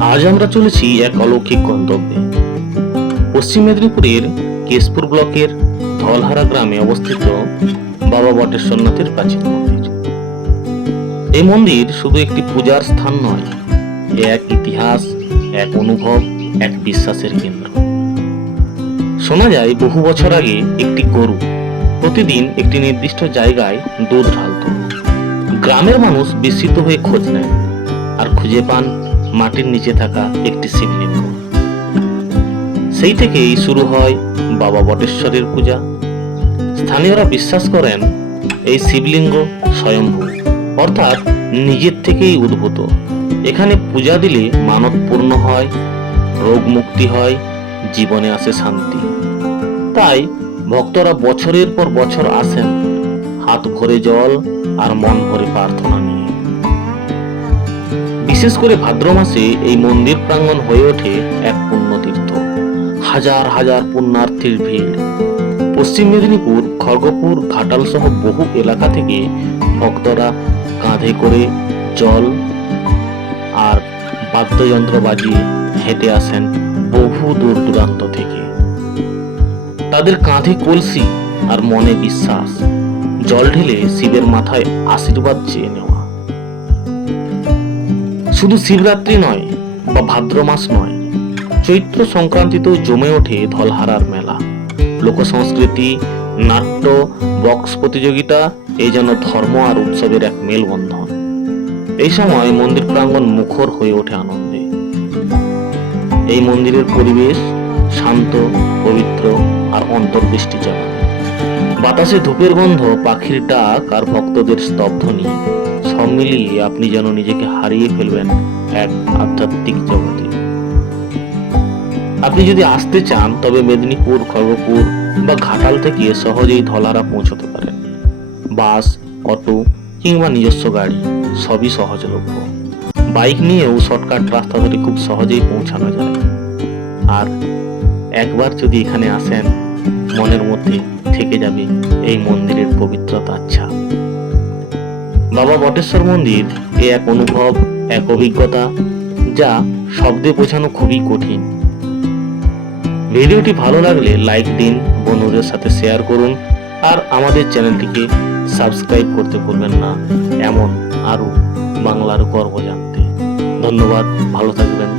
আজ আমরা চলেছি এক অলৌকিক গন্তব্যে। পশ্চিম মেদিনীপুরের কেশপুর ব্লকের ধলহারা গ্রামে অবস্থিত বাবা বটেশ্বরনাথের প্রাচীন মন্দির। এই মন্দির শুধু একটি পূজার স্থান নয়, এ এক ইতিহাস, এক অনুভব, এক বিশ্বাসের কেন্দ্র। শোনা যায় বহু বছর আগে একটি গরু প্রতিদিন একটি নির্দিষ্ট জায়গায় দুধ ঢালত। গ্রামের মানুষ বিস্মিত হয়ে খোঁজ নেয় আর খুঁজে পান মাটির নিচে থাকা একটি শিবলিঙ্গ। সেই থেকেই শুরু হয় বাবা বটেশ্বরের পূজা। স্থানীয়রা বিশ্বাস করেন এই শিবলিঙ্গ স্বয়ম্ভূ, অর্থাৎ নিজের থেকেই উদ্ভূত। এখানে পূজা দিলে মানত পূর্ণ হয়, রোগ মুক্তি হয়, জীবনে আসে শান্তি। তাই ভক্তরা বছরের পর বছর আসেন হাত ভরে জল আর মন ভরে প্রার্থনা নিয়ে। বিশেষ করে ভাদ্র মাসে এই মন্দির প্রাঙ্গণ হয়ে ওঠে এক পুণ্যতীর্থ। হাজার হাজার পুণ্যার্থীর ভিড়। পশ্চিম মেদিনীপুর, খড়গপুর, ঘাটাল সহ বহু এলাকা থেকে ভক্তরা কাঁধে করে জল আর বাদ্যযন্ত্র বাজিয়ে হেঁটে আসেন বহু দূর দূরান্ত থেকে। তাদের কাঁধে কলসি আর মনে বিশ্বাস, জল ঢেলে শিবের মাথায় আশীর্বাদ চেয়ে নেওয়া। শুধু শিবরাত্রি নয় বা ভাদ্র মাস নয়, চৈত্র সংক্রান্তিতেও জমে ওঠে ধলহারার মেলা। লোকসংস্কৃতি, নাট্য, বক্স প্রতিযোগিতা, এই যেন ধর্ম আর উৎসবের এক মেলবন্ধন। এই সময় মন্দির প্রাঙ্গণ মুখর হয়ে ওঠে আনন্দে। এই মন্দিরের পরিবেশ শান্ত, পবিত্র আর অন্তর্দৃষ্টি জানা। বাতাসে ধূপের গন্ধ, পাখির ডাক আর ভক্তদের স্তব্ধনী, সব মিলিয়ে আপনি যেন নিজেকে হারিয়ে ফেলবেন এক আধ্যাত্মিক জগতে। আপনি যদি আসতে চান তবে মেদিনীপুর, খড়গপুর বা ঘাটাল থেকে সহজেই ধলহারা পৌঁছতে পারেন। বাস, অটো কিংবা নিজস্ব গাড়ি সবই সহজলভ্য। বাইক নিয়েও শর্টকাট রাস্তা ধরে খুব সহজেই পৌঁছানো যায়। আর একবার যদি এখানে আসেন, মনের মধ্যে থেকে যাবে এই মন্দিরের পবিত্রতার ছাপ। বাবা বটেশ্বর মন্দির এ এক অনুভব, এক অভিজ্ঞতা যা শব্দে বোঝানো খুবই কঠিন। ভিডিওটি ভালো লাগলে লাইক দিন, বন্ধুদের সাথে শেয়ার করুন আর আমাদের চ্যানেলটিকে সাবস্ক্রাইব করতে ভুলবেন না এমন আরো বাংলার গর্ব জানতে। ধন্যবাদ, ভালো থাকবেন।